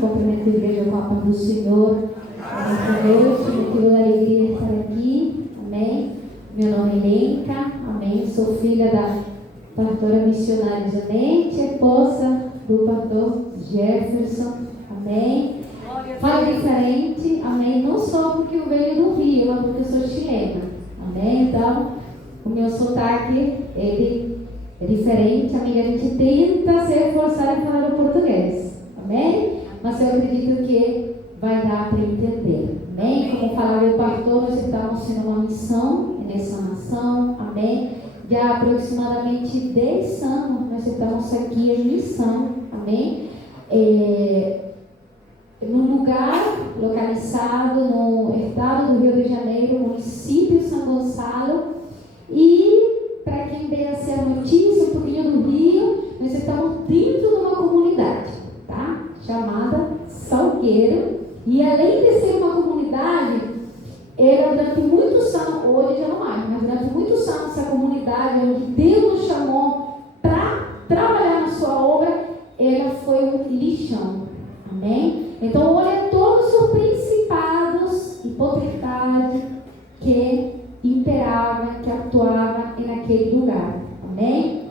Cumprimento a igreja com a paz do Senhor. Esta noite, motivo da alegria de estar aqui. Amém. Meu nome é Lenka. Amém. Sou filha da pastora missionária Janete, esposa do pastor Jefferson. Amém. Falo diferente. Amém. Não só porque eu venho do Rio, mas porque eu sou chilena. Amém. Então, o meu sotaque ele é diferente. Amém. A gente tenta se esforçar em falar o português. Amém. Mas eu acredito que vai dar para entender. Amém? Como falava o pastor, nós estamos sendo uma missão nessa nação. Amém? Já há aproximadamente 10 anos nós estamos aqui em missão. Amém? Num lugar localizado no estado do Rio de Janeiro, município de São Gonçalo. E para quem veio a ser a notícia, um pouquinho do Rio, nós estamos dentro de uma comunidade, tá? Chamada Salgueiro. E além de ser uma comunidade, era durante muitos anos, hoje já não mais, mas durante muitos anos essa comunidade onde Deus nos chamou para trabalhar na sua obra, ela foi um lixão. Amém? Então olha todos os principados e potestades que imperavam, que atuavam naquele lugar. Amém?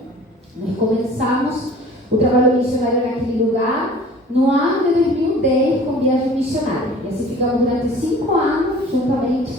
Nós começamos o trabalho missionário naquele lugar no ano de 2010 com viagem missionária. E assim ficamos durante 5 anos, juntamente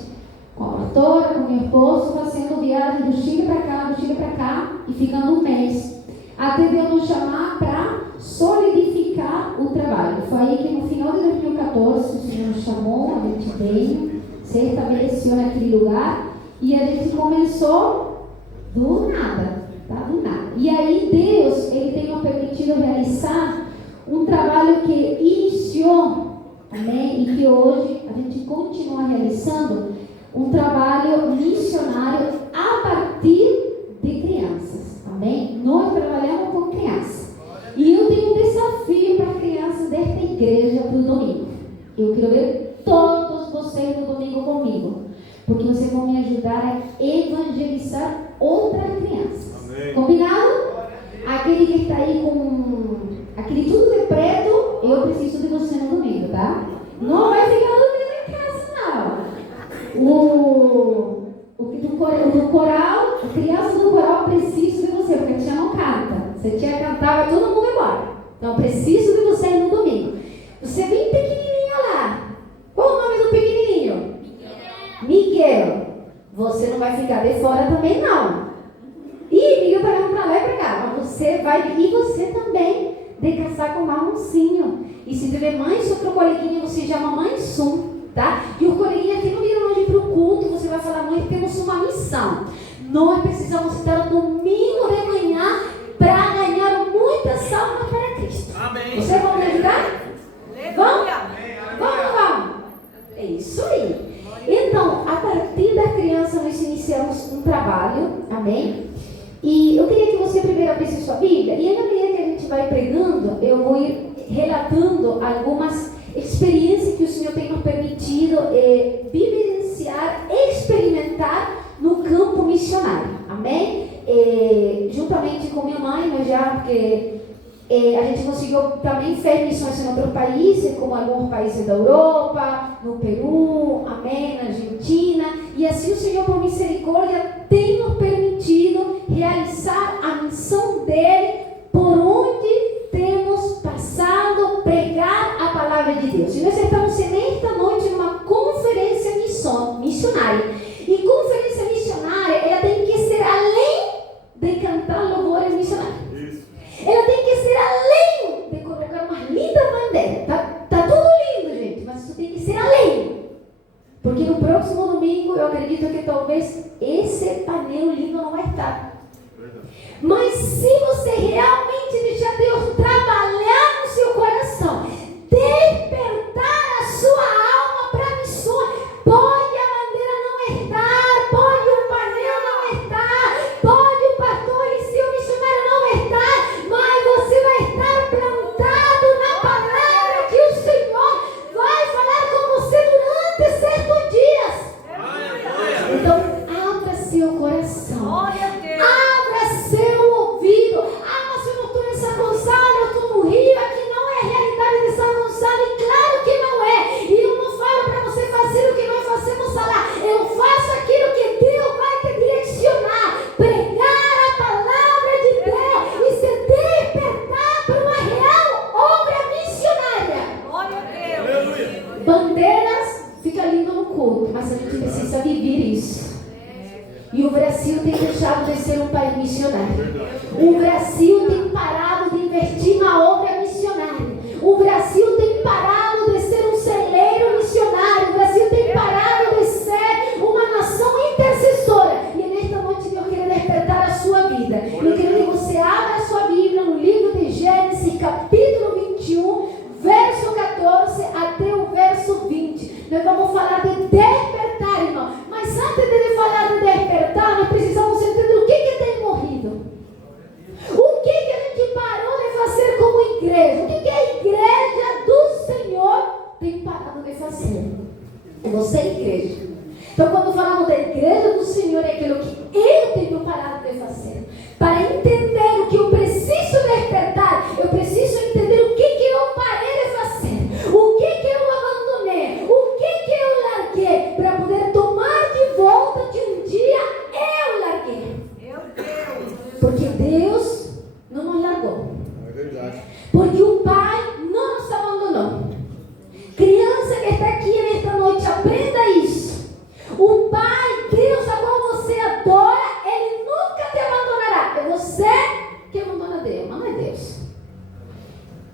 com a pastora, com meu esposo, fazendo viagem do Chile para cá, e ficando um mês. Até Deus nos chamar para solidificar o trabalho. Foi aí que no final de 2014 o Senhor nos chamou, a gente veio, se estabeleceu naquele lugar e a gente começou do nada, tá? Do nada. E aí Deus, Ele tem nos permitido realizar um trabalho que iniciou, amém? E que hoje a gente continua realizando um trabalho missionário a partir de crianças, amém? Nós trabalhamos com crianças. E eu tenho um desafio para as crianças desta igreja para o domingo. Eu quero ver todos vocês no domingo comigo, porque vocês vão me ajudar a evangelizar outras crianças. Amém. Combinado? Aquele que está aí com aquele tudo de preto, eu preciso de você no domingo, tá? Não vai ficar dormindo em casa, não. O coral, a criança do coral, preciso de você, porque a tia não canta. Se a tia cantar, vai todo mundo embora. Então, preciso de você no domingo. Você é bem pequenininho lá. Qual o nome do pequenininho? Miguel. Você não vai ficar de fora também, não. Ih, Miguel tá indo pra lá e pra cá. Mas você vai, e você também, de casar com uma mocinho. E se tiver mãe, outro coleguinha, você chama mãe Sum, tá? E o coleguinha aqui não vira longe pro culto, você vai falar, mãe, temos uma missão. Nós precisamos estar no domingo de manhã para ganhar muitas almas para Cristo. Amém. Vocês vão me ajudar? Vamos? Vamos. É isso aí. Então, a partir da criança, nós iniciamos um trabalho, amém? E eu queria que você primeiro abrisse sua Bíblia, e na medida que a gente vai pregando, eu vou ir relatando algumas experiências que o Senhor tem nos permitido vivenciar, experimentar no campo missionário, amém? Juntamente com minha mãe, nós já, porque a gente conseguiu, também fez missões em outros países, como alguns países da Europa, no Peru, amém, na Argentina, e assim o Senhor, por misericórdia, tem nos permitido realizar a missão dele por onde temos passado, pregar a palavra de Deus. E nós estamos nesta noite numa conferência missionária. E conferência missionária, ela tem que ser além de cantar louvores missionários. Ela tem que ser além de colocar umas lindas bandeiras. Tá tudo lindo, gente, mas isso tem que ser além. Porque no próximo domingo eu acredito que talvez esse painel lindo não vai estar. Mas se você realmente deixar Deus trabalhar no seu coração, despertar a sua alma para missões, pode a bandeira não estar, pode o painel não estar, pode o pastor e seu missionário não estar, mas você vai estar plantado na palavra que o Senhor vai falar com você durante certos dias. Então, abra seu coração, abra seu ouvido, abra seu Bandeiras fica lindo no culto, mas a gente precisa viver isso. E o Brasil tem deixado de ser um país missionário. O Brasil tem parado de investir na obra missionária. O Brasil tem parado de ser um celeiro missionário. O Brasil tem parado de ser uma nação intercessora. E nesta noite Deus quer despertar a sua vida. Eu quero que você abra a sua Bíblia no livro de Gênesis, capítulo 21, verso 14 até o verso 20. Nós vamos falar de despertar, irmão. Mas antes de falar de despertar, nós precisamos entender o que tem morrido. O que a gente parou de fazer como igreja? O que a igreja do Senhor tem parado de fazer? Você é igreja. Então, quando falamos da igreja do Senhor, é aquilo que eu tenho parado de fazer. Para entender o que eu preciso despertar, eu preciso entender o que eu parei de fazer. O que eu abandonei. O que eu larguei. Para poder tomar de volta que um dia eu larguei. Meu Deus. Porque Deus não nos largou. É verdade. Porque o Pai não nos abandonou. Criança que está aqui nesta noite, aprenda isso. O Pai, Deus a qual você adora, Ele nunca te abandonará. É você que abandona Deus, mas não é Deus.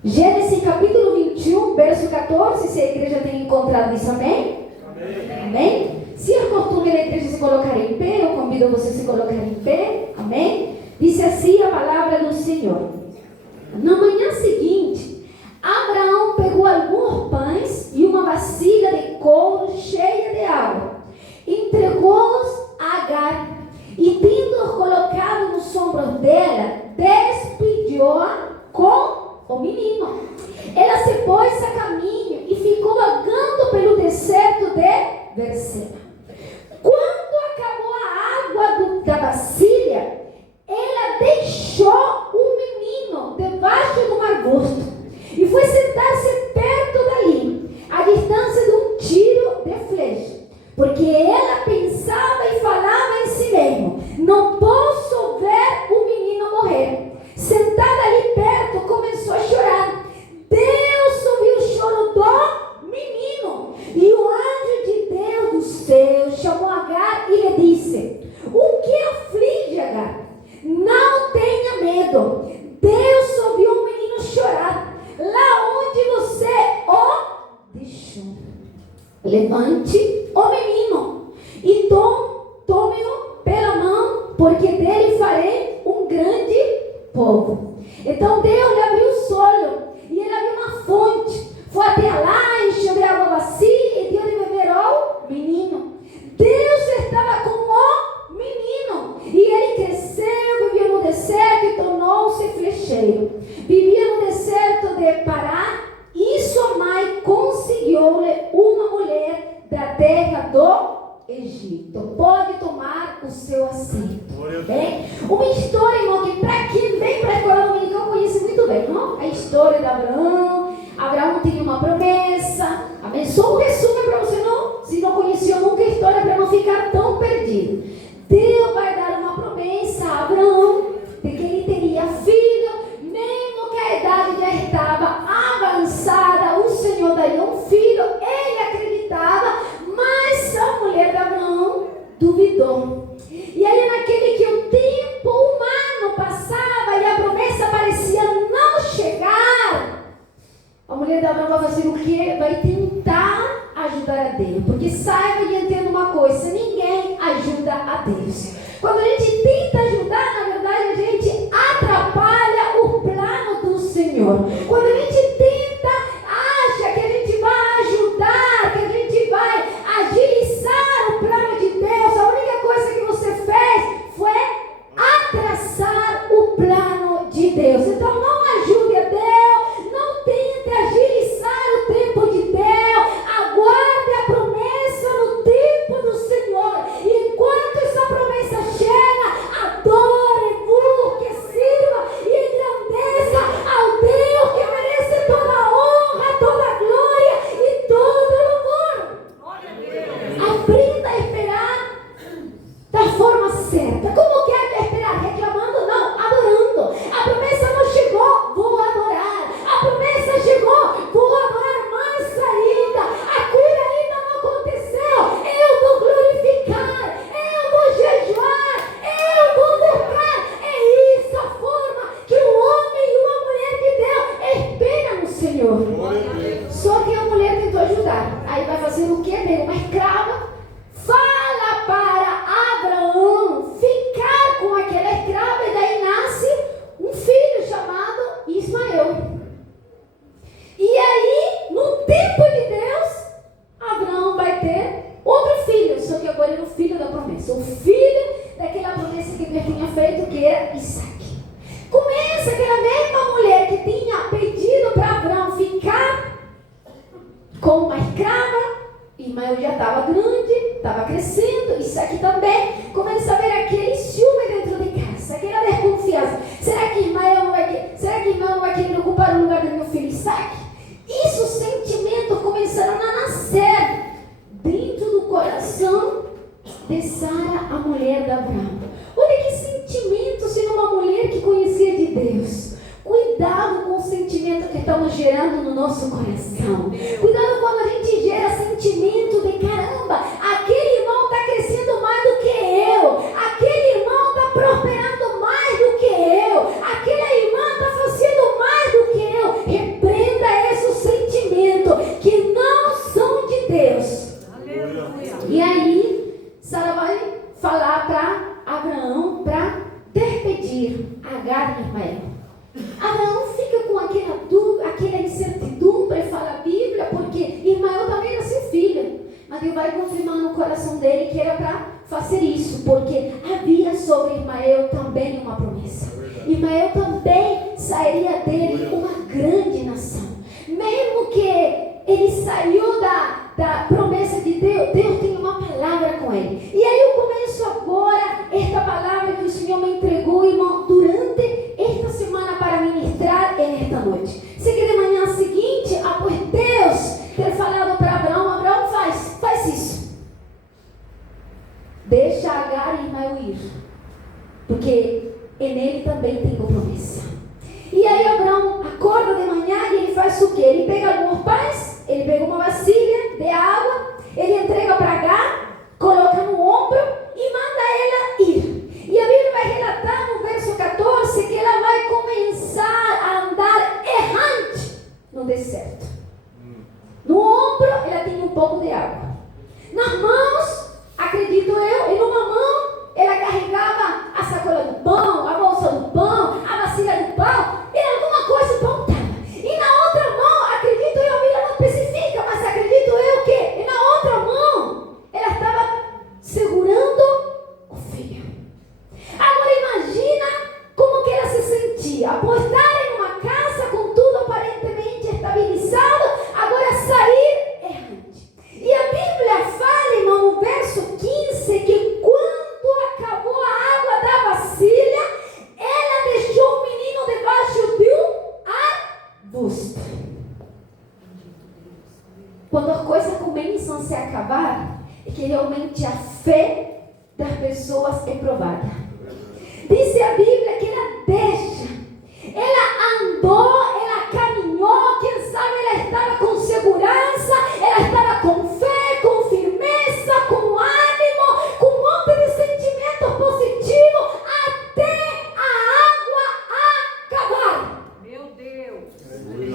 Gênesis capítulo 21, verso 14. Se a igreja tem encontrado isso, amém? Amém. Amém? Se é costume da igreja se colocar em pé, eu convido você a se colocar em pé. Amém? Diz assim a palavra do Senhor. Na manhã seguinte, Abraão pegou alguns pães e uma vasilha de couro cheia de água. Entregou-os a Agar e, tendo-os colocado nos ombros dela, despediu-a com o menino. Ela se pôs a caminho e ficou vagando pelo deserto de Berseba. Quando acabou a água da vasilha, ela deixou o menino debaixo de um arbusto e foi sentar-se perto dali, à distância de um tiro de flecha. Porque ela pensava e falava em si mesma: não posso ver o menino morrer. Sentada ali perto, começou a chorar. Deus ouviu o choro do menino. E o anjo de Deus do céu chamou Agar e lhe disse: o que aflige, Agar? Não tenha medo. Deus ouviu o menino chorar lá onde você o deixou. Levante o menino e tome-o pela mão, porque dele farei um grande povo. Então Deus lhe abriu o solo e ele abriu uma fonte. Foi até lá, encheu de água vacia e deu de beber ao menino. Deus estava com o menino e ele cresceu, vivia no deserto e tornou-se flecheiro. Vivia no deserto de Pará. E sua mãe conseguiu-lhe uma mulher da terra do Egito. Pode tomar o seu assento. Bem? Uma história, irmão, que para quem vem para a escola dominical conhece muito bem, não? A história de Abraão. Abraão tinha uma promessa. Amém? Só um resumo para você, não? Se não conheceu nunca a história, para não ficar tão perdido. Deus vai dar uma promessa a Abraão de que ele teria filho, mesmo que a idade já estava avançada, o Senhor daria um filho, ele acreditava, mas a mulher de Abraão duvidou. E aí naquele que o tempo humano passava e a promessa parecia não chegar, a mulher de Abraão vai fazer o quê? Vai tentar ajudar a Deus. Porque saiba e entenda uma coisa: ninguém ajuda a Deus. Quando a gente tenta ajudar, na verdade a gente atrapalha o plano do Senhor. Quando a gente tenta, acha que a gente vai ajudar, que a gente vai agilizar o plano de Deus, a única coisa que você fez foi atrasar o plano de Deus. Então não ajude a Deus, não tente agilizar o tempo de Deus, aguarde a promessa no tempo do Senhor. E enquanto essa promessa chega, adore fazer o quê? Pega uma escrava, fala para Abraão ficar com aquela escrava e daí nasce um filho chamado Ismael. E aí, no tempo de Deus, Abraão vai ter outro filho, só que agora era o filho da promessa, o filho daquela promessa que Deus tinha feito, que era Isaac. Começa aquela mesma mulher que tinha pedido para Abraão ficar com uma escrava. Ismael já estava grande, estava crescendo, Isaac também. Começa a ver aquele ciúme dentro de casa, aquela desconfiança. Será que Ismael não vai querer ocupar o lugar do meu filho Isaac? Isso, sentimentos começaram a nascer dentro do coração de Sara, a mulher de Abraão. Olha que sentimento sendo uma mulher que conhecia de Deus. Cuidado com o sentimento que estamos gerando no nosso coração. Cuidado quando a gente gera sentimento de caramba, aquele irmão está crescendo mais do que eu, aquele irmão está prosperando mais do que eu, aquela irmã está fazendo mais do que eu. Repreenda esse sentimento que não são de Deus. Aleluia. E aí Sara vai falar para Abraão para despedir Agar e Ismael. Abraão fica com aquela incertidumbre, fala a Bíblia, porque Ismael também nasceu filho. Mas Deus vai confirmar no coração dele que era para fazer isso, porque havia sobre Ismael também uma promessa. Ismael também sairia dele uma grande nação. Mesmo que ele saiu da promessa de Deus, Deus tem uma palavra com ele. E aí eu começo agora esta palavra que o Senhor me entregou, irmão, durante esta semana para ministrar nesta noite. Se que de manhã seguinte, após Deus ter falado para Abraão, faz isso. Deixa Agar e Ismael ir, porque nele também tem promessa. E aí Abraão acorda de manhã e ele faz o quê? Ele pega alguns pães, ele pega uma vasilha de água, ele entrega para Agar, coloca no ombro e manda ela ir. E a Bíblia vai relatar no verso 14 que ela vai começar a andar errante no deserto. No ombro ela tinha um pouco de água. Nas mãos, acredito eu, em uma mão ela carregava a sacola do pão, a bolsa do pão, a vasilha do pão, e alguma coisa o pão estava. E na outra mão, acredito eu, a Bíblia não especifica, mas acredito eu que na outra mão ela estava segurando o filho. Agora imagina como que ela se sentia, após estar em uma casa com tudo aparentemente estabilizado, agora sair errante. E a Bíblia fala, irmão, no verso 15, que quando acabou a água da vasilha, ela deixou o menino debaixo de um arbusto. Quando as coisas começam a se acabar, é que realmente a fé das pessoas é provada. Diz a Bíblia que ela deixa, ela andou, ela caminhou, quem sabe ela estava com segurança, ela estava com fé, com firmeza, com ânimo, com um monte de sentimentos positivos, até a água acabar. Meu Deus!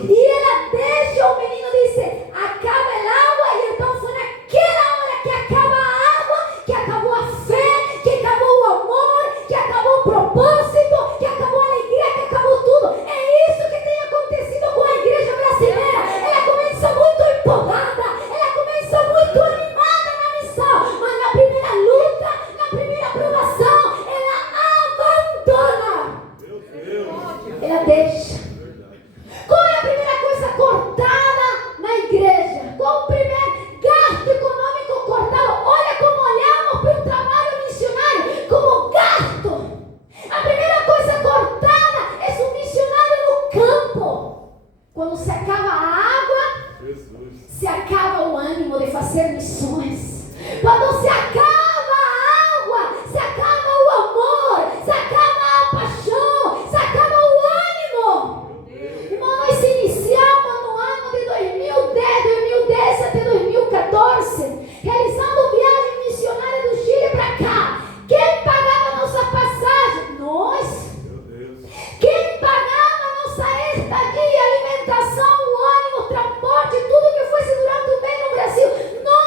E ela deixa, o menino disse, acaba a água, e então foi naquela hora que acaba a água, que acabou a fé, que acabou o amor, que acabou o propósito, que acabou a alegria, que acabou tudo. É isso que tem acontecido com a igreja brasileira. Ela começa muito empolgada, ela começa muito animada na missão, mas na primeira luta, na primeira provação, ela abandona. Ela deixa. Qual é a primeira coisa cortada na igreja? Qual o primeiro gasto econômico cortado? Olha como olhamos para o trabalho missionário como gasto. A primeira coisa cortada é o missionário no campo. Quando se acaba a água, se acaba o ânimo de fazer missões. Quando se acaba a água, se acaba o amor, se acaba a paixão, se acaba o ânimo. Irmão, nós iniciamos no ano de 2010 até 2014, realizando viagem missionária do Chile para cá. Quem pagava nossa passagem? Nós. Quem pagava nossa estadia, alimentação, o ônibus, transporte, tudo que fosse durante o mês no Brasil? Nós.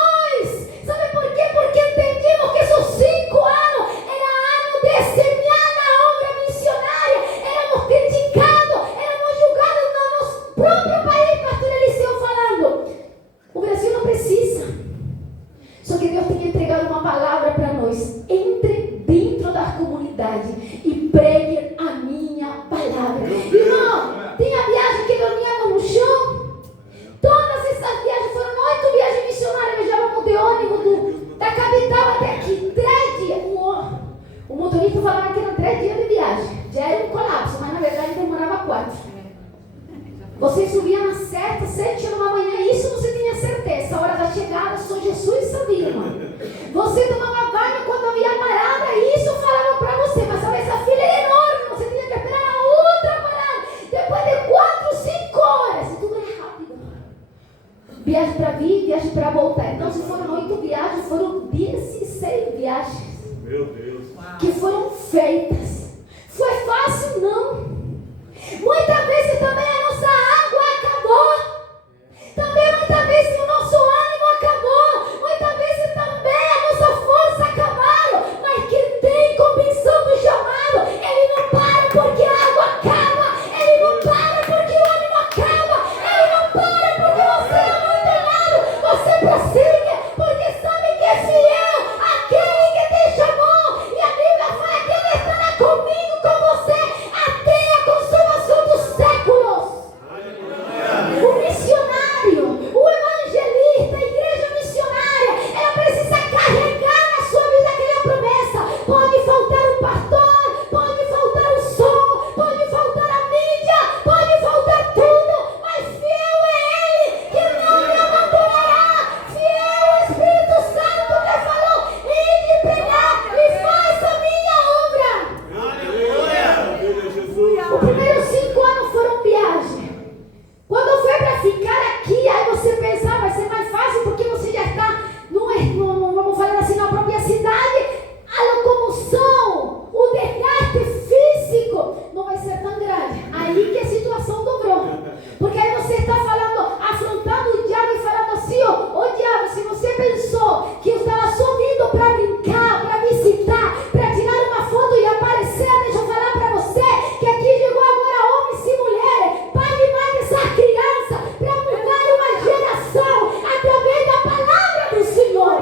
Viagem para vir, viagem para voltar. Então, se foram 8 viagens, foram 16 viagens. Meu Deus. Que foram feitas. Foi fácil? Não. Muitas vezes também a nossa água acabou. Também muitas vezes o nosso ânimo acabou. Muitas vezes também a nossa força acabaram. Mas quem tem convicção do chamado, ele não para porque a água acaba. Ele não para porque o ânimo acaba. Ele não para porque você é amontoado. Você prossiga porque sabe que é fiel aquele que te chamou. E a Bíblia fala que ele estará comigo, com você, até a consumação dos séculos. O missionário, o evangelista, a igreja missionária, ela precisa carregar na sua vida aquela promessa. Pode faltar o pastor, pode faltar o som, pode faltar a mídia, pode faltar tudo, mas fiel é Ele, que não me abandonará. Fiel é o Espírito Santo que falou: ide pregar e faça a minha obra. Aleluia, Jesus. Os primeiros 5 anos foram viagem. Quando foi para ficar aqui, aí você pensa, vai ser mais fácil porque você já está, vamos falar assim, na própria cidade. A locomoção, o desgaste físico não vai ser tão grande. Aí que a situação dobrou. Porque aí você está falando, afrontando o diabo e falando assim: ô diabo, se você pensou que eu estava só vindo para brincar, para visitar, para tirar uma foto e aparecer, deixa eu falar para você que aqui chegou agora homens e mulheres, pai e mãe dessas crianças, para mudar uma geração através da palavra do Senhor.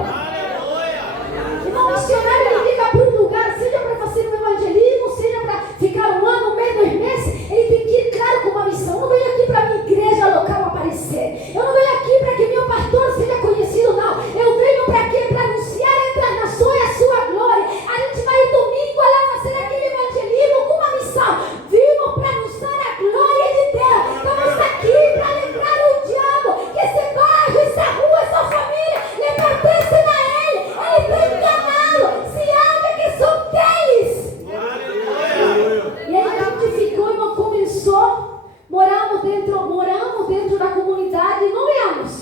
Irmão missionário, ele liga para um lugar, seja para fazer um evangelismo, seja para ficar 1 ano, 1 mês, 2 meses, ele tem que ir claro com uma missão. Eu não venho aqui para minha igreja local aparecer. Eu não venho aqui para que meu pastor seja conhecido, não. Eu venho para quê? Para anunciar entre as nações a sua glória. A gente vai domingo lá fazer aquele evangelismo com uma missão. Vimos para anunciar a glória de Deus. Estamos aqui para lembrar o diabo que esse bairro, essa rua, essa família lhe pertencem a ele. Ele está enganado. Se acha que são deles. E aí a gente ficou e não começou. Moramos dentro da comunidade 9 anos.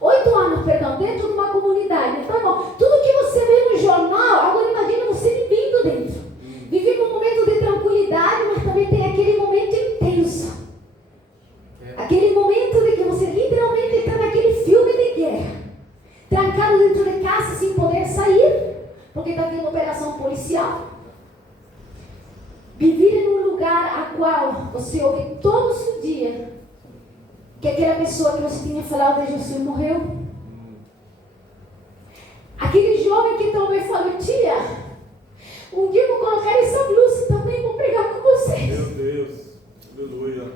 8 anos, perdão, dentro de uma comunidade. Então, irmão, tudo que você vê no jornal, agora imagina você vivendo dentro. Vivemos um momento de tranquilidade, mas também tem aquele momento intenso. Aquele momento de que você literalmente está naquele filme de guerra. Trancado dentro de casa sem poder sair, porque está tendo operação policial. Viver em um lugar a qual você ouve todos os dias que aquela pessoa que você tinha falado de Jesus morreu. Aquele jovem que também falou: tia, um dia eu vou colocar essa blusa também, vou pregar com vocês. Meu Deus. Aleluia.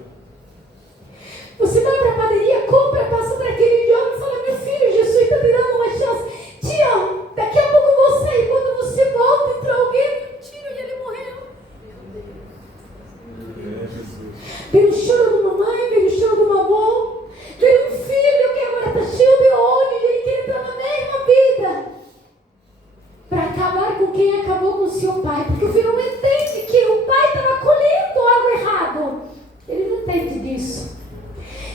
Você vai para a padaria, compra, passa para aquele jovem e fala: meu filho, Jesus está te dando uma chance. Tia, daqui a pouco eu vou sair. Quando você volta, entra alguém, tira e ele morreu. Pelo choro de uma mãe, pelo choro de uma avó, pelo filho que agora está cheio de ódio e ele quer entrar na mesma vida para acabar com quem acabou com o seu pai, porque o filho não entende que o pai estava colhendo algo errado. Ele não entende disso.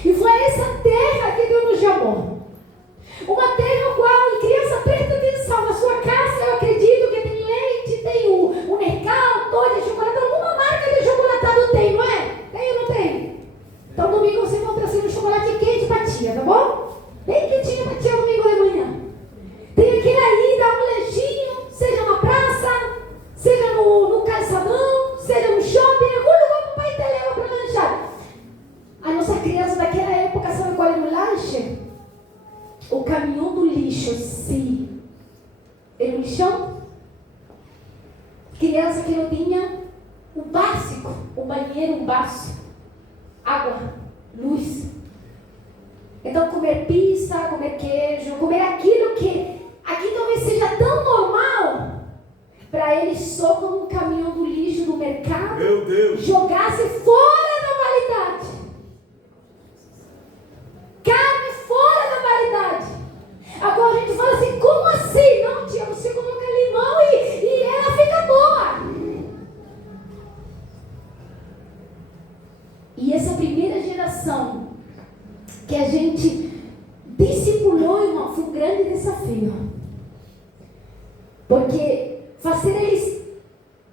E foi essa terra que Deus nos chamou. Uma terra qual, criança, presta atenção, na sua casa eu acredito que tem leite, tem o Nescau, Toddy, chocolate, alguma marca de chocolatado tem, não é? Tem ou não tem? Então domingo vocês vão trazer um chocolate quente para tia, tá bom? Bem quentinho para tia domingo de manhã. Tem aquele aí, dá um lanchinho, seja na praça, seja no calçadão, seja no shopping, em algum lugar que o pai te leva para lanchar. A nossa criança daquela época, sabe qual era o lanche? O caminhão do lixo, sim. Era um lixão. Criança que não tinha o básico, o banheiro, um vaso, água, luz. Então comer pizza, comer queijo, comer aquilo que aqui talvez seja tão normal, para eles só como um caminhão do lixo do mercado, Meu Deus, jogasse fora da validade. Carne fora da validade. Agora a gente fala assim: como assim? Não, tia, você coloca limão e ela fica boa. E essa primeira geração que a gente desafio. Porque fazer eles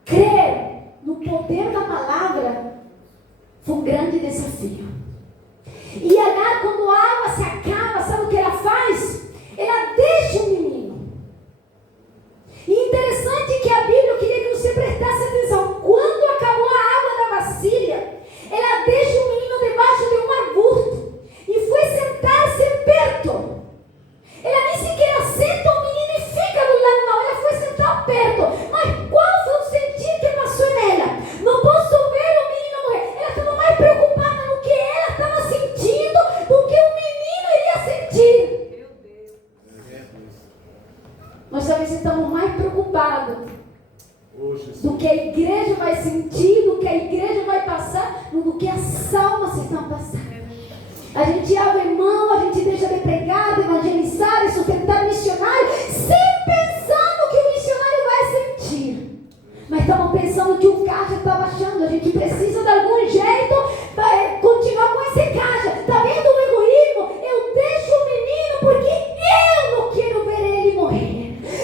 crer no poder da palavra foi um grande desafio. E Agar, quando a água se acaba, sabe o que ela faz? Ela deixa o menino. E interessante que a Bíblia, eu queria que você prestasse atenção. Quando acabou a água da vasilha, ela deixa o menino debaixo de um arbusto e foi sentar-se perto. Ela nem sequer senta o menino e fica do lado, não. Ela foi sentar perto. Mas qual foi o sentir que passou nela? Não posso ver o menino morrer. Ela estava mais preocupada no que ela estava sentindo do que o menino iria sentir. Nós talvez estamos mais preocupados do que a igreja vai sentir, do que a igreja vai passar, do que as almas estão passando. A gente abre mão, a gente deixa de pregar, de evangelizar e sustentar missionários, sem pensar no que o missionário vai sentir. Mas estamos pensando que o caixa está baixando, a gente precisa de algum jeito continuar com esse caixa. Está vendo o egoísmo? Eu deixo o menino porque eu não quero ver ele morrer.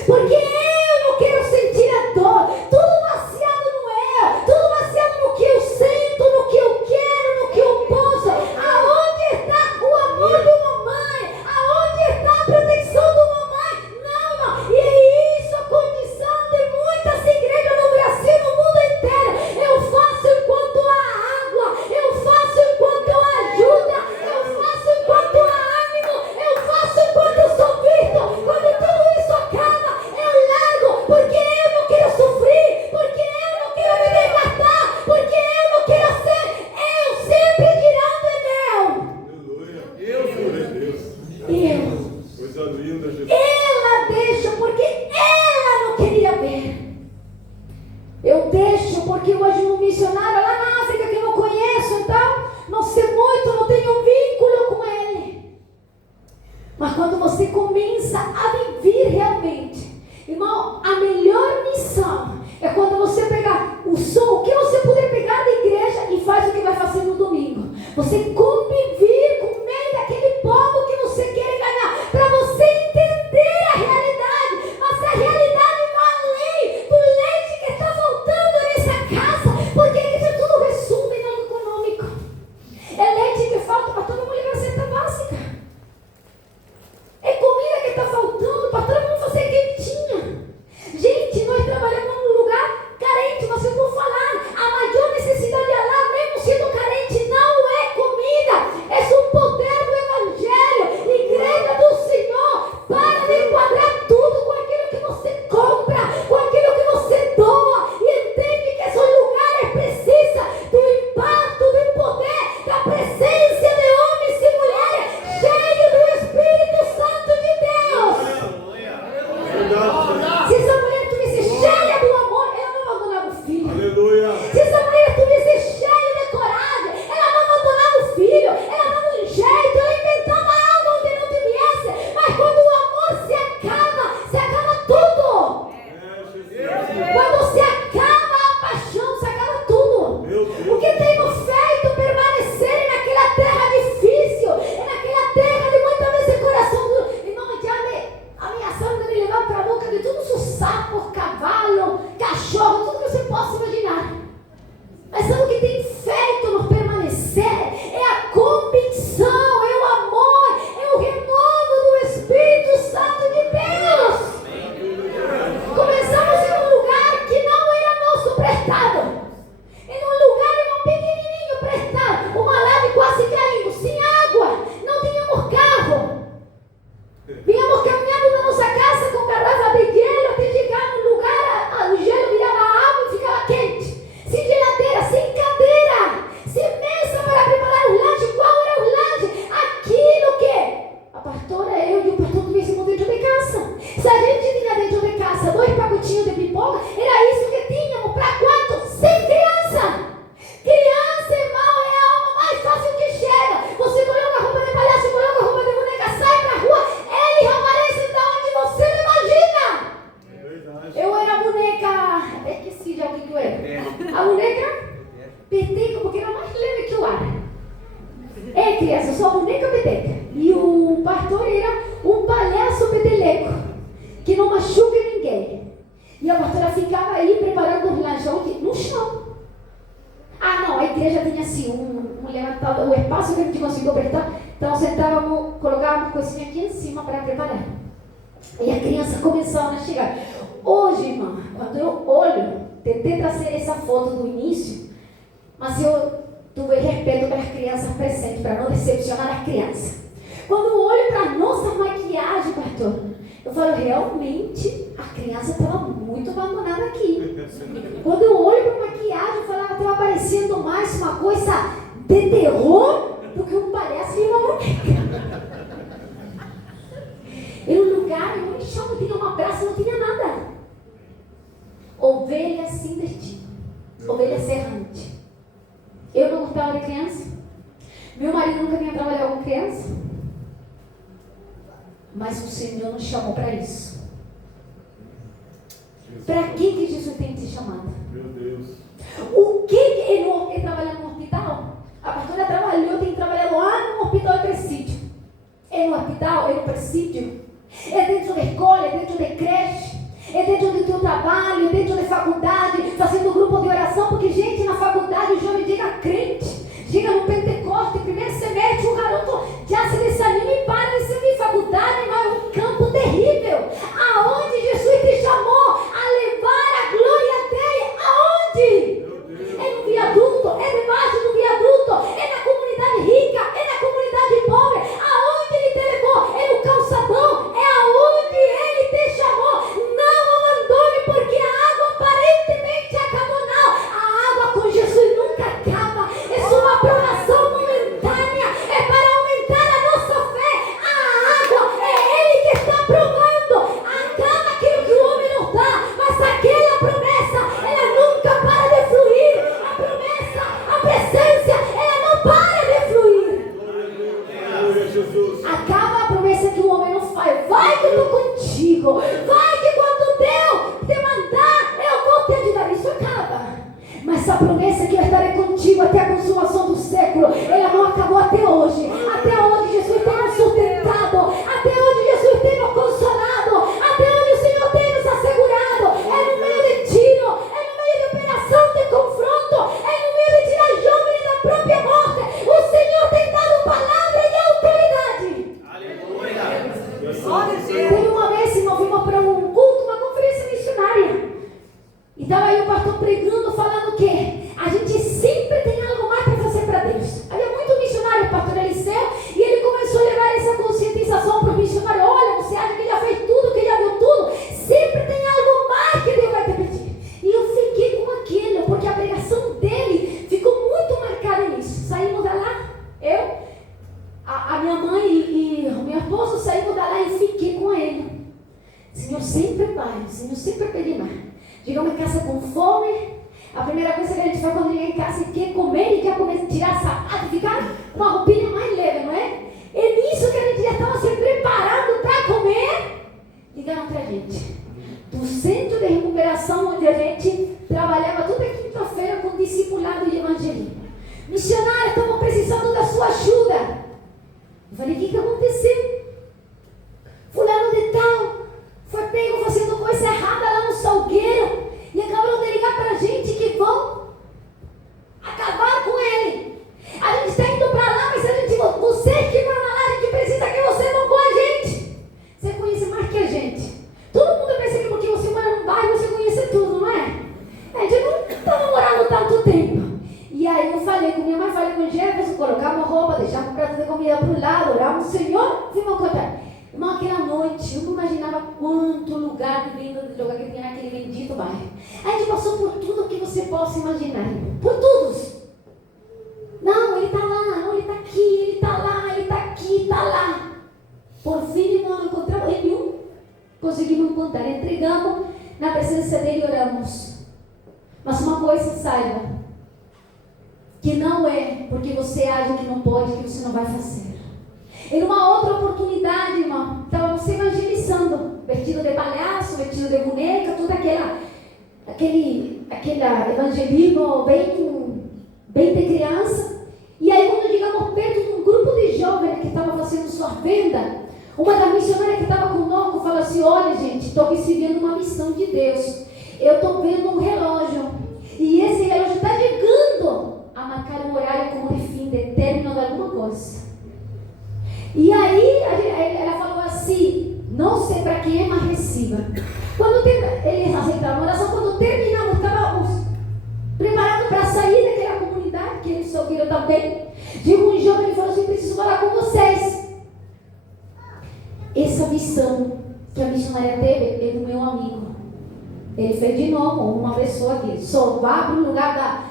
Porque eu não quero sentir a dor. Tudo baseado no eu, tudo baseado no que eu sinto, no que eu quero, no que eu posso. Aonde está o amor de mamãe? Aonde está a proteção do mamãe? Não. E é isso a condição de muitas igrejas no Brasil, no mundo inteiro. Eu faço enquanto há água, eu faço enquanto há ajuda, eu faço enquanto há ânimo, eu faço enquanto eu sou visto. Quando tudo isso acaba, eu largo, porque eu não quero sofrer, porque eu não quero me desgastar, porque eu não quero ser eu sempre girando em Aleluia. eu. Coisa linda, Jesus. Ela deixa porque ela não queria ver. Eu deixo porque hoje um missionário lá na África que eu não conheço, então não sei muito, não tenho um vínculo com ele. Mas quando você começa a viver realmente, irmão, a melhor missão é quando você pegar o som, o que você puder pegar da igreja e faz o que vai fazer no domingo. Você conviver com o meio daquele povo que você quer ganhar, para você entender a realidade. Mas a realidade vai além do leite que está faltando nessa casa, porque isso tudo resume no econômico. É leite que falta para todo mundo levar cesta básica. É comida que está faltando, pastora, vamos fazer quentinha. Gente, nós trabalhamos num lugar carente, vocês vão falar. A maior necessidade lá, mesmo sendo carente, não é comida, é o poder do Evangelho. Igreja do Senhor, para de enquadrar tudo com aquilo que você compra, com aquilo que você doa, e entende que esses lugares precisam do impacto, do poder, da presença de homens e mulheres cheios do Espírito Santo de Deus. Se essa mulher estivesse cheia do amor, ela não abandonava o filho. Aleluia. Se essa mulher estivesse cheia de coragem, ela não abandonava o filho. Ela dava um jeito, ela inventava algo onde não devia. Mas quando o amor se acaba tudo. Quando se acaba a paixão, se acaba tudo. O que tem nos feito permanecer naquela terra difícil, naquela terra de muitas vezes coração duro. Irmão, já ameaçando de me levar para a boca de todos os sapos, cavalo, cachorro, tudo que você possa imaginar. Mas sabe o que tem feito nos permanecer? É a convicção, é o amor, é o renovo do Espírito Santo de Deus. Começamos em um lugar que não era nosso prestado. Em um lugar pequenininho prestado. Uma lave quase caindo, sem água. Não tínhamos carro. Vínhamos caminhando na nossa casa com garrafa de gelo até chegar no lugar, o gelo virava água e ficava quente. Sem geladeira, sem cadeira, sem mesa para preparar o lanche. Qual era o lanche? Aquilo que a pastora, eu e o pastor tivéssemos dentro de casa. Se a gente tinha dentro de casa 2 pacotinhos de pipoca, era isso que tínhamos. Para quanto? 100 crianças. Criança, irmão, é a alma mais fácil que chega. Você coloca roupa de palhaço, coloca roupa de boneca, sai pra rua, eles aparecem da onde você não imagina. Eu era boneca, esqueci já o que eu era. A boneca peteca, porque era mais leve que o ar. É, criança, eu sou a boneca peteca. E o pastor era um palhaço peteleco, que não machuca ninguém. E a pastora ficava aí preparando os lanches no chão. Ah, não, a igreja tinha assim, um levantado, o espaço que a gente conseguiu apertar. Então sentávamos, colocávamos coisinha aqui em cima para preparar. E as crianças começaram a chegar. Hoje, irmã, quando eu olho, tentei trazer essa foto do início, mas eu tuve respeito pelas crianças presentes, para não decepcionar as crianças. Quando eu olho para a nossa maquiagem, pastor, eu falo, realmente, a criança estava muito abandonada aqui. Quando eu olho para a maquiagem, eu falava, estava parecendo mais uma coisa de terror do que um palhaço e uma boneca. Em um lugar, em um chão, não tinha uma praça, não tinha nada. Ovelha sem destino. Ovelha serrante. Eu não gostava de criança. Meu marido nunca tinha trabalhado com criança. Mas o Senhor nos chamou para isso. Para que Jesus tem te chamado? Meu Deus. O que ele trabalha no hospital? A pastora trabalhou, tem trabalhado lá no hospital e presídio. É no hospital, é no presídio. É dentro da escola, é dentro da creche. É dentro do teu trabalho, é dentro da faculdade, fazendo grupo de oração. Porque, gente, na faculdade o jovem chega crente. Chega no Pentecoste, primeiro semestre, o garoto já se desanima e para de servir faculdade, mas é um campo terrível. Aonde Jesus te chamou a levar a glória dele? Aonde? É no viaduto, é debaixo do viaduto, é na comunidade rica, é na comunidade pobre. Aonde ele te levou? É no calçadão, é aonde ele te chamou. Não abandone, porque a água aparentemente acabou, não. A água com Jesus nunca acaba. É só uma provação momentânea, é para aumentar a nossa fé. A água é Ele que está provando. Acaba aquilo que o homem não dá, mas aquela promessa, ela nunca para de fluir. A promessa, a presença, ela não para de fluir. Aleluia, Jesus. Acaba a promessa que o homem não faz. Vai que eu estou contigo. Vai que quando Deus te mandar, eu vou te ajudar. Isso acaba. Mas a promessa que eu estarei contigo até a consumação do século, ela não acabou até hoje. Até hoje Jesus tem nos sustentado. Até hoje Jesus tem nos consolado. Até hoje o Senhor tem nos assegurado. É no meio de tiro, é no meio de operação de confronto, é no meio de tirar jovens da própria morte. O Senhor tem dado palavra e autoridade. Teve uma vez, irmão, fomos para um culto, uma conferência missionária. E estava aí o pastor pregando, falando que a gente sempre tem algo mais para fazer para Deus. Havia muito missionário, o pastor Eliseu, e ele começou a levar essa conscientização para os missionários. Olha, você acha que já fez tudo, que já viu tudo? Sempre tem algo mais que Deus vai te pedir. E eu fiquei com aquilo, porque a pregação dele ficou muito marcada nisso. Saímos da lá, eu, a minha mãe e o meu esposo saímos da lá e fiquei com ele. Senhor sempre vai, Senhor sempre pede mais. Chegamos em casa com fome. A primeira coisa que a gente faz quando chega em casa é quer comer e quer comer, tirar sapato, ficar com a roupinha mais leve, não é? É nisso que a gente já estava se preparando para comer. Ligaram para a gente do centro de recuperação, onde a gente trabalhava toda quinta-feira com discipulado e evangelismo. Missionário, estamos precisando da sua ajuda. Eu falei, o que aconteceu? Fulano de tal foi pego fazendo coisa errada lá no Salgueiro e acabaram de ligar para a gente que vão acabar com ele. A gente está indo para lá, mas a gente, vocês que vão lá, a gente precisa que vocês vão com a gente. Você conhece mais que a gente. Todo mundo pensa que porque você mora num bairro você conhece tudo, não é? A gente não estava morando tanto tempo. E aí eu falei com minha mãe, falei com o Jefferson, colocamos roupa, deixamos um prato de comida para o lado, oramos o Senhor, fomos contar. Irmão, aquela noite, eu não imaginava quanto lugar de venda de lugar que tinha naquele bendito bairro. A gente passou por tudo que você possa imaginar, por todos. Não, ele está lá, não, ele está aqui, ele está lá, ele está aqui, está lá. Por fim, não encontramos nenhum. Conseguimos encontrar, entregamos na presença dele e oramos. Mas uma coisa, saiba, que não é porque você acha que não pode, que você não vai fazer. Em uma outra oportunidade, irmão, estávamos evangelizando, vestido de palhaço, vestido de boneca, tudo aquele evangelismo bem de criança. E aí, quando chegamos perto de um grupo de jovens que estava fazendo sua venda, Uma das missionárias que estava conosco falou assim: olha, gente, estou recebendo uma missão de Deus. Eu estou vendo um relógio. E esse relógio está chegando a marcar um horário como de fim, de término de alguma coisa. E aí ela falou assim: não sei para quem é, mas receba. Quando eles aceitaram a oração, quando terminamos, estávamos preparados para sair daquela comunidade, que eles ouviram também. Chegou um jovem e falou assim: preciso falar com vocês. Essa missão que a missionária teve é do meu amigo. Ele fez de novo uma pessoa que só vai para o lugar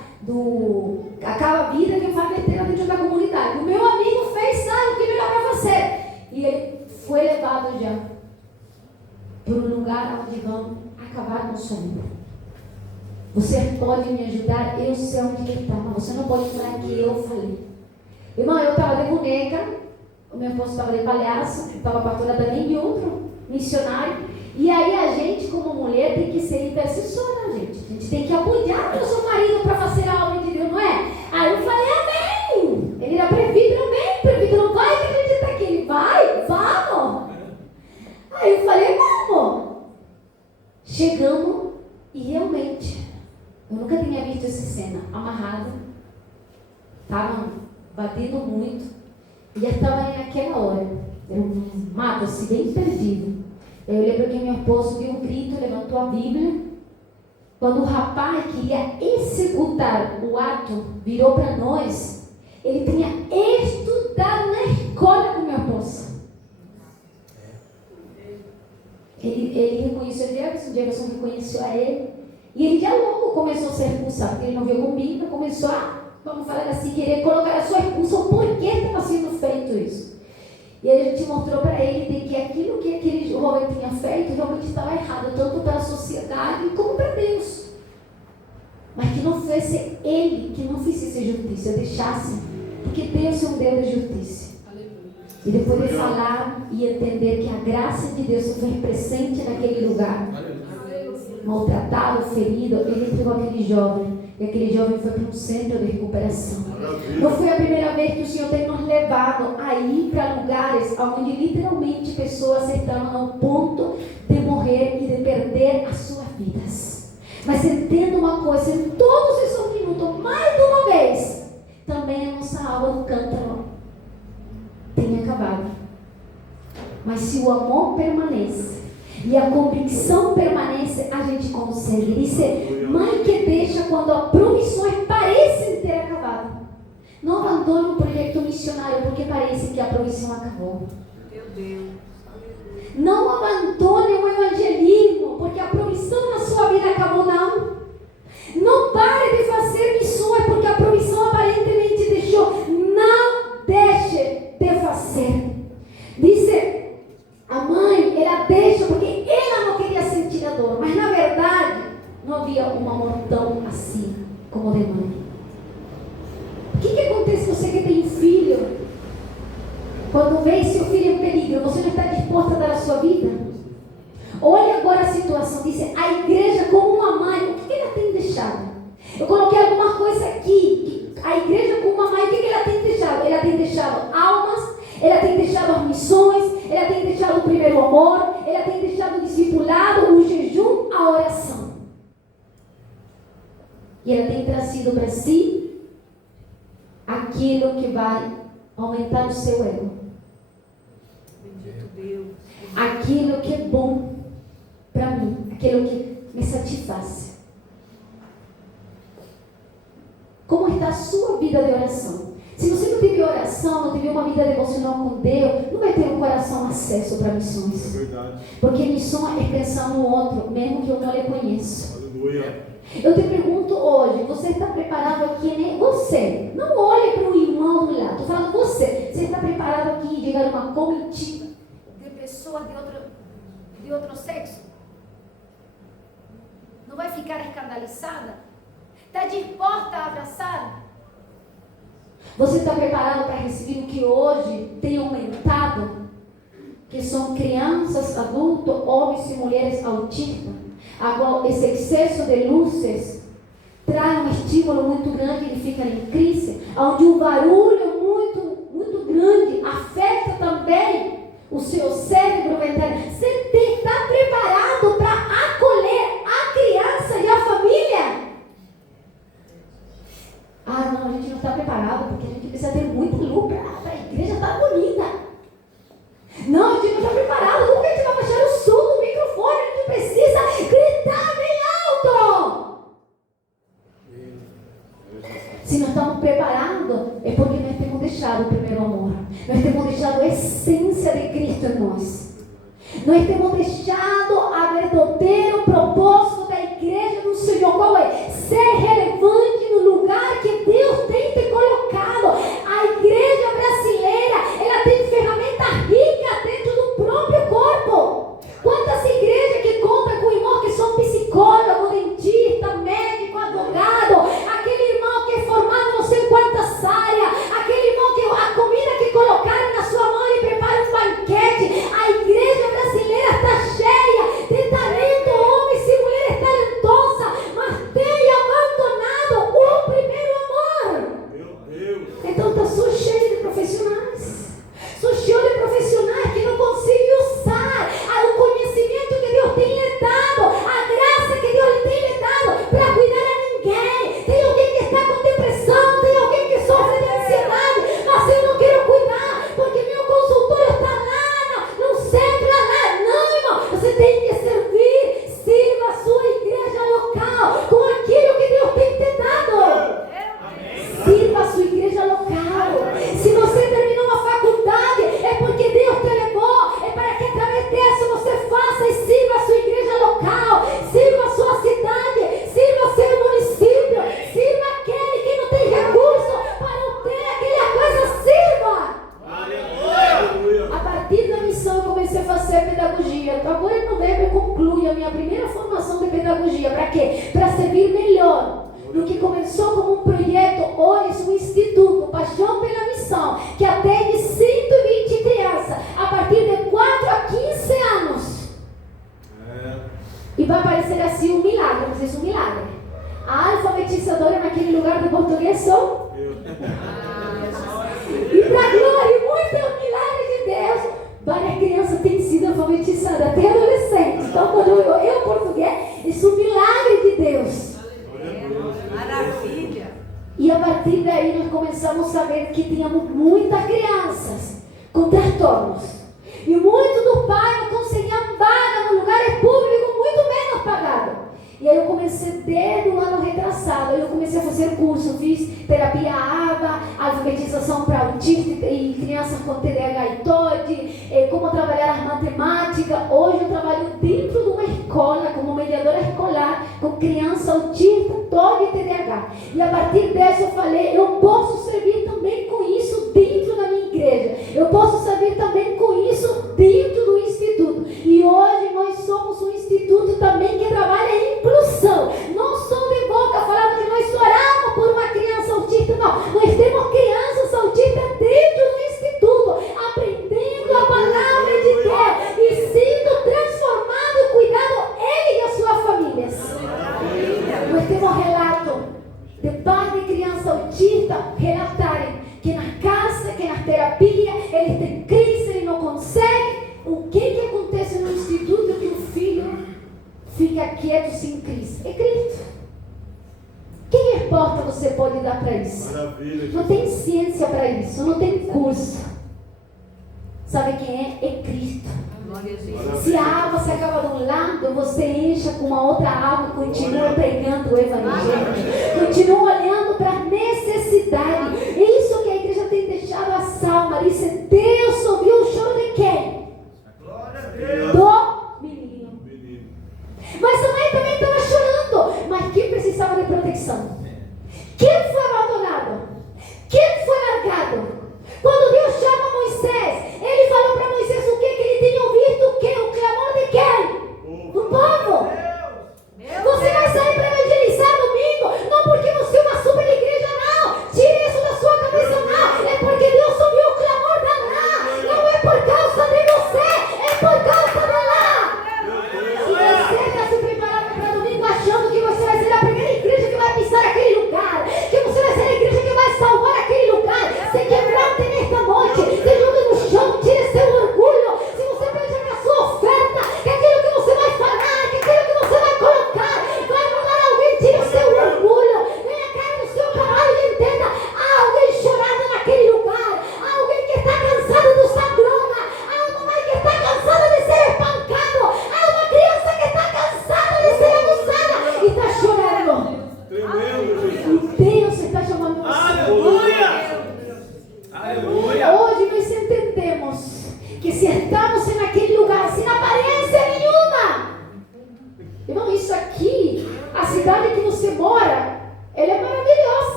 acaba a vida que faz besteira dentro da comunidade. O meu amigo fez, sabe o que é melhor para você? E ele foi levado já para um lugar onde vão acabar com sua vida. Você pode me ajudar? Eu sei onde ele está, mas você não pode falar que eu falei. Irmão, eu estava de boneca, o meu esposo estava de palhaço, estava a pastora também e outro missionário. E aí a gente, como mulher, tem que ser intercessora, gente. A gente tem que apoiar o nosso marido para fazer a obra de Deus, não é? Aí eu falei: amém. Ele era prefeito, amém. Prefeito não vai acreditar que ele vai? Vamos. Aí eu falei: vamos. Chegamos e realmente, eu nunca tinha visto essa cena. Amarrada, estavam batendo muito, e já estava naquela hora. Era um mato assim, bem perdido. Eu lembro que meu esposo deu um grito, levantou a Bíblia. Quando o rapaz que ia executar o ato virou para nós, ele tinha estudado na escola com meu esposo. Ele reconheceu Jefferson reconheceu a ele. E ele já logo começou a ser expulsado, porque ele não veio com Bíblia, começou a, vamos falar assim, querer colocar a sua expulsão, por que estava sendo feito isso? E a gente mostrou para ele de que aquilo que aquele jovem tinha feito realmente estava errado, tanto para a sociedade como para Deus. Mas que não fosse ele que não fizesse justiça, deixasse, porque Deus é um Deus de justiça. E depois de falar e entender que a graça de Deus foi presente naquele lugar, maltratado, ferido, ele entregou aquele jovem. E aquele jovem foi para um centro de recuperação. Não foi a primeira vez que o Senhor tem nos levado a ir para lugares onde literalmente pessoas estavam ao ponto de morrer e de perder as suas vidas. Mas entenda uma coisa: em todos esses minutos, mais de uma vez, também a nossa água do cântaro tem acabado. Mas se o amor permanece e a convicção permanece, a gente consegue. Diz: mãe que deixa quando as provisões parecem ter acabado. Não abandone um projeto missionário porque parece que a provisão acabou. Meu Deus. Não abandone o evangelismo porque a provisão na sua vida acabou, não. Não pare de fazer missões porque a provisão aparentemente deixou. Não deixe de fazer. Diz: a mãe, ela deixa porque ela não queria sentir a dor. Mas na verdade, não havia um amor tão assim como de mãe. O que acontece com você que tem filho? Quando vê seu filho em perigo, você não está disposta a dar a sua vida? Olha agora a situação. Diz: a igreja como uma mãe, o que ela tem deixado? Eu coloquei alguma coisa aqui. A igreja como uma mãe, o que ela tem deixado? Ela tem deixado almas, ela tem deixado as missões, ela tem deixado o primeiro amor, ela tem deixado o discipulado, o jejum, a oração. E ela tem trazido para si aquilo que vai aumentar o seu ego. Bendito Deus. Aquilo que é bom para mim, aquilo que me satisfaz. Como está a sua vida de oração? Se você não tiver oração, não tiver uma vida devocional com Deus, não vai ter um coração acesso para missões. É verdade. Porque missão é pensar no outro, mesmo que eu não lhe conheça. Aleluia. Eu te pergunto hoje, você está preparado aqui, né? Você, não olhe para o irmão do lado, estou falando você. Você está preparado aqui de chegar uma comitiva de pessoas de outro sexo? Não vai ficar escandalizada? Está disposta a abraçar? Você está preparado para receber o que hoje tem aumentado? Que são crianças, adultos, homens e mulheres autistas. Agora, esse excesso de luzes traz um estímulo muito grande, ele fica em crise, onde um barulho muito grande afeta também O seu cérebro vai entrar. Você está preparado para acolher a criança e a família? Ah, não, a gente não está preparado, porque a gente precisa ter muita luz para a igreja estar bonita. Não, a gente não está preparado. Como que a gente vai baixar o som do microfone? A gente precisa gritar bem alto. Se nós estamos preparados, é porque nós temos deixado o primeiro amor. Nós temos deixado a essência de Cristo em nós. Nós temos deixado a verdadeiro propósito da igreja do Senhor. Qual é? Ser relevante no lugar que Deus tem te colocado. A igreja brasileira, ela tem ferramenta rica dentro do próprio corpo. Quantas igrejas que contam com irmãos que são psicólogo, dentista, médico, advogado, aquele irmão que é formado não sei quantas áreas, aquele irmão que a comida que colocaram na sua mão e prepara um banquete. A igreja brasileira está cheia de talento, homens e mulheres talentosas, mas tem abandonado o primeiro amor. Meu Deus. Então está só cheio de profissionais. Sou cheio de profissionais que não conseguem usar o conhecimento que Deus tem lhe dado, a graça que Deus tem lhe dado para cuidar a ninguém. Tem alguém que está com depressão, tem alguém que sofre de ansiedade, mas eu não quero cuidar, porque meu consultório está lá, no centro, lá. Não, irmão, você tem que servir, sirva a sua igreja local com aquilo que Deus tem te dado. Sirva a sua igreja local. Se você terminou uma faculdade, é porque Deus te levou. É para que através dessa você faça e sirva a sua igreja local. Sirva a sua cidade. Sirva o seu município. Sirva aquele que não tem recurso para obter aquela coisa. Sirva. Aleluia. A partir da missão eu comecei a fazer pedagogia. Agora em novembro eu concluo a minha primeira formação de pedagogia. Para quê? Para servir melhor. No que começou como um projeto, hoje um instituto, Paixão pela Missão, que atende 120 crianças, a partir de 4 a 15 anos. E vai parecer assim um milagre, não sei se um milagre. A alfabetizadora naquele lugar de português sou. E para a glória e muito milagre de Deus, várias crianças têm sido alfabetizadas, até adolescentes. Então quando eu português, isso é um milagre de Deus. Maravilha! E a partir daí nós começamos a ver que tínhamos muitas crianças com transtornos. E muitos dos pais não conseguiam vaga no lugar público, muito menos pagado. E aí eu comecei desde o ano retrasado, eu comecei a fazer curso, fiz terapia ABA, alfabetização para autistas e crianças com TDAH e TOD, como trabalhar as matemáticas. Hoje eu trabalho dentro de uma escola, como mediadora escolar, com criança autista, TOD e TDAH. E a partir dessa eu falei, eu posso servir também com isso dentro da minha igreja. Eu posso servir também com isso dentro do instituto. E hoje nós somos um instituto também que trabalha em inclusão. Não só de boca falando que nós oramos por uma criança autista, não. Nós temos crianças autistas dentro do instituto, aprendendo a palavra de Deus e sendo transformado, cuidado ele e a sua família. Nós temos relato de pais de criança autista relatarem que na casa, que nas terapias, eles têm crise, eles não conseguem. O que acontece no instituto que o filho fica quieto sem crise? É Cristo. Que resposta você pode dar para isso? Maravilha. Não tem ciência para isso, não tem curso. Sabe quem é? É Cristo. Se a água se acaba de um lado, você enche com uma outra água, continua pregando o evangelho, continua olhando para a necessidade. É isso que a igreja tem deixado a salma. Diz: Deus ouviu o choro de quem? Do menino. Mas a mãe também estava chorando. Mas quem precisava de proteção? Quem foi abandonado? Quem foi largado? Quando Deus chama Moisés, ele falou para Moisés o que? Que ele tinha ouvido o quê? O clamor de quem? Do povo. Você vai sair para evangelizar domingo, não porque você é uma super igreja, não. Tire isso da sua cabeça, não. É porque Deus ouviu o clamor da lá.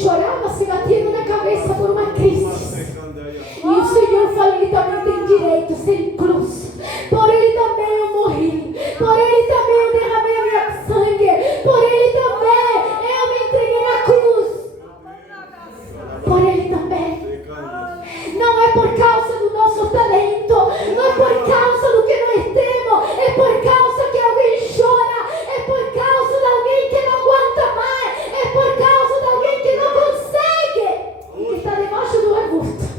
chorava se batendo na cabeça por uma crise. E o Senhor falou, ele também tem direito a ser incluso. Por ele também eu morri. Por ele também eu derramei meu sangue. Por ele também eu me entreguei na cruz. Por ele também. Não é por causa do nosso talento. Não é por causa do que nós temos. É por causa que alguém chora. É por causa de alguém que não aguanta mais. É por causa de alguém que não consegue. Que está debaixo do arbusto.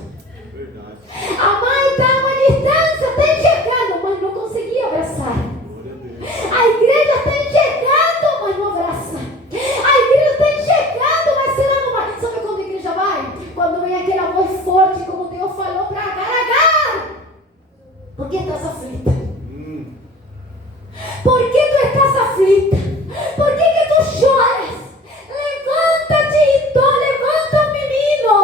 A mãe está a uma distância, está enxergando, mas não conseguia abraçar. A igreja está enxergando, mas não abraça. A igreja está enxergando, mas ela não vai. Sabe quando a igreja vai? Quando vem aquela voz forte, como Deus falou para Agar. Por que estás aflita? Por que tu estás aflita? Por que tu choras? Levanta-te, então, levanta o menino.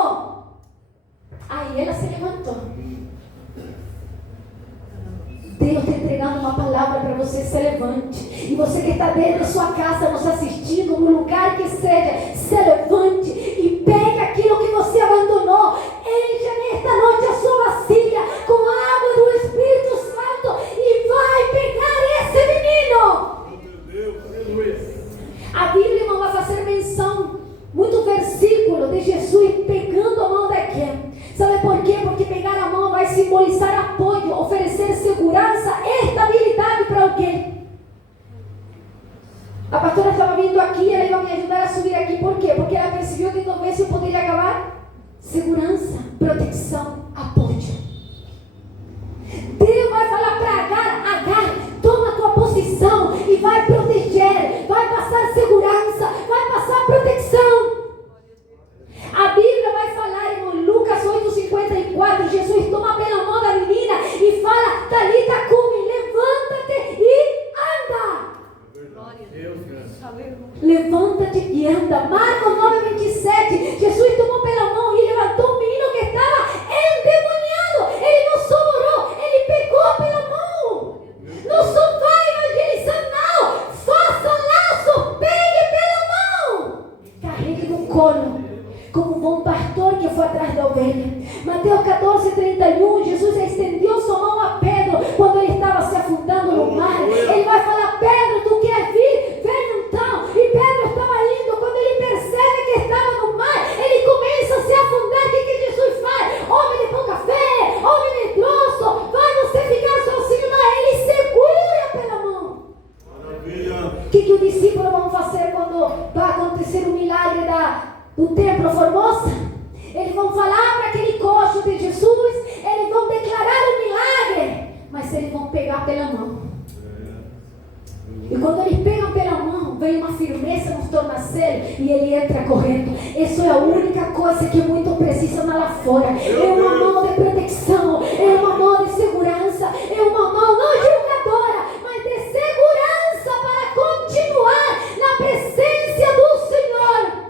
Aí ela se levantou. Deus está entregando uma palavra para você, se levante. E você que está dentro da sua casa, nos assistindo, no lugar que seja, se levante e pegue aquilo que você abandonou. Encha nesta noite a sua vasilha com a água do Espírito Santo e vai pegar esse menino. A Bíblia, irmão, vai fazer menção, muito versículo de Jesus pegando a mão daquele. Sabe por quê? Porque pegar a mão vai simbolizar apoio, oferecer segurança, estabilidade para alguém. A pastora estava vindo aqui, ela ia me ajudar a subir aqui. Por quê? Porque ela percebeu que talvez eu poderia acabar. Segurança, proteção, apoio. Deus vai falar para Agar, toma a tua posição e vai proteger, vai passar segurança, vai passar proteção. A Bíblia vai falar em Lucas 8:54, Jesus toma pela mão da menina e fala, Talita cumi, levanta-te e anda. Levanta-te e anda. Marcos 9:27, Jesus tomou pela mão e levantou o menino que estava endemoniado. Ele não só orou, ele pegou pela mão. Não só vai evangelizar, não. Faça laço, pegue pela mão. Carregue no colo, como um bom pastor que foi atrás da ovelha. Mateus 14:31, Jesus estendeu sua mão a Pedro quando ele estava se afundando no mar. Ele vai falar, Pedro, tu quer vir? Vem então. E Pedro estava indo. Quando ele percebe que estava no mar, ele começa a se afundar. O que Jesus faz? Homem de pouca fé, homem medroso, vai você ficar sozinho? Não, ele segura pela mão. O que o discípulo vão fazer quando vai acontecer o milagre do templo Formosa? Eles vão falar para aquele coxo de Jesus, eles vão declarar o milagre, mas eles vão pegar pela mão. E quando eles pegam pela mão, vem uma firmeza nos tornozelos e ele entra correndo. Isso é a única coisa que muito precisa lá fora. É uma mão de proteção, é uma mão de segurança, é uma mão não julgadora, mas de segurança para continuar na presença do Senhor.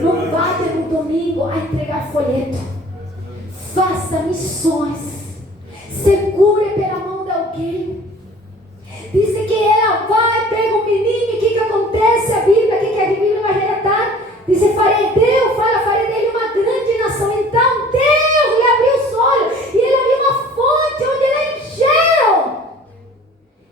Não vá no domingo a entregar folheto. Faça missões. Segure pela mão de alguém. Diz que ela vai, pega um menino. E o que acontece? A Bíblia vai relatar. Diz, farei dele uma grande nação. Então Deus lhe abriu os olhos e ele abriu uma fonte onde ela encheu.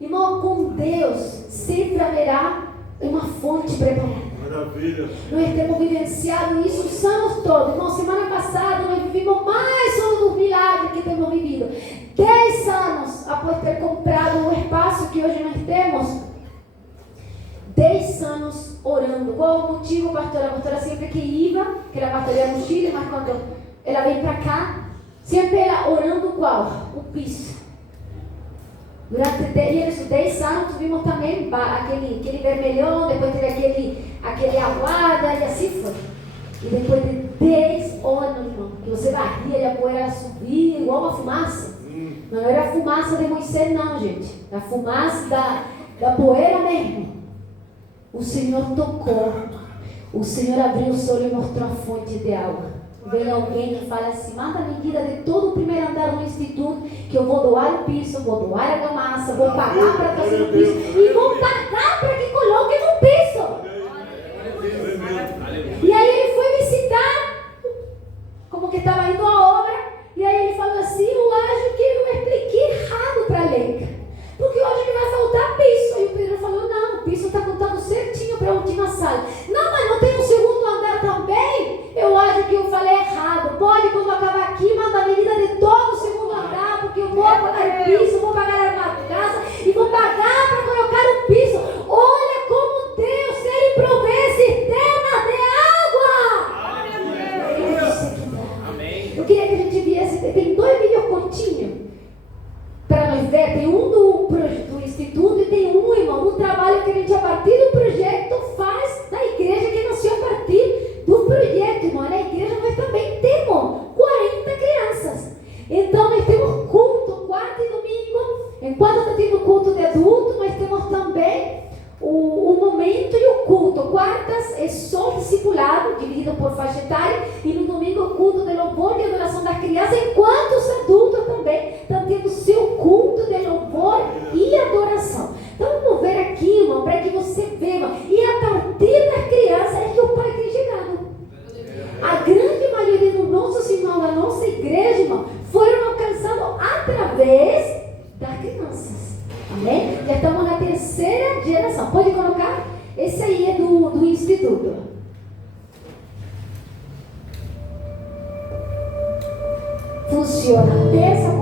Irmão, com Deus sempre haverá uma fonte preparada. Maravilha. Nós temos vivenciado isso os anos todos. Irmão, semana passada nós vivimos mais um dos milagres que temos vivido. 10 anos após ter comprado o espaço que hoje nós temos. 10 anos orando. Qual o motivo, pastora? A pastora sempre que ia, que ela pastoreia no Chile, mas quando ela vem para cá, sempre ela orando qual? O piso. Durante 10 anos vimos também aquele vermelhão, depois teve aquele aguada e assim foi. E depois de 10 anos, irmão, que você varria e a poeira subia igual uma fumaça. Não era a fumaça de Moisés não, gente. A fumaça da poeira mesmo. O Senhor tocou. O Senhor abriu o sol e mostrou a fonte de água. Vem alguém e fala assim, manda a medida de todo o primeiro andar do instituto, que eu vou doar o piso, vou doar a argamassa, vou pagar para fazer o piso e vou pagar para que coloque no piso. que estava indo à obra, e aí ele falou assim, eu acho que eu expliquei errado para a Leica, porque hoje que vai faltar piso. Aí o Pedro falou, não, o piso está contando certinho para a última sala. Não, mas não tem um segundo andar também? Eu acho que eu falei errado. Pode, quando acabar aqui, mandar a menina de todo o segundo andar, porque eu vou pagar o piso, vou pagar a casa e vou pagar para colocar o piso. Olha como Deus, Ele provê cisternas de água. Amém. Eu queria que a gente viesse, tem 2 vídeos curtinhos para nós ver. Tem um do Instituto e tem um, irmão, um trabalho que a gente, a partir do projeto, faz na igreja, que nasceu a partir do projeto, irmão. Na igreja nós também temos 40 crianças. Então nós temos culto, quarta e domingo. Enquanto está tendo culto de adulto, nós temos também o momento e o culto. Quartas é só discipulado, dividido por faixa etária, e no domingo o culto de louvor e adoração das crianças, enquanto os adultos também estão tendo seu culto de louvor e adoração. Então vamos ver aqui, irmão, para que você veja. E a partir das crianças é que o Pai tem chegado. A grande maioria dos nossos irmãos da nossa igreja, irmão, foram alcançados através das crianças. Amém? Já estamos na 3ª geração. Pode colocar? Esse aí é do Instituto. Funciona até essa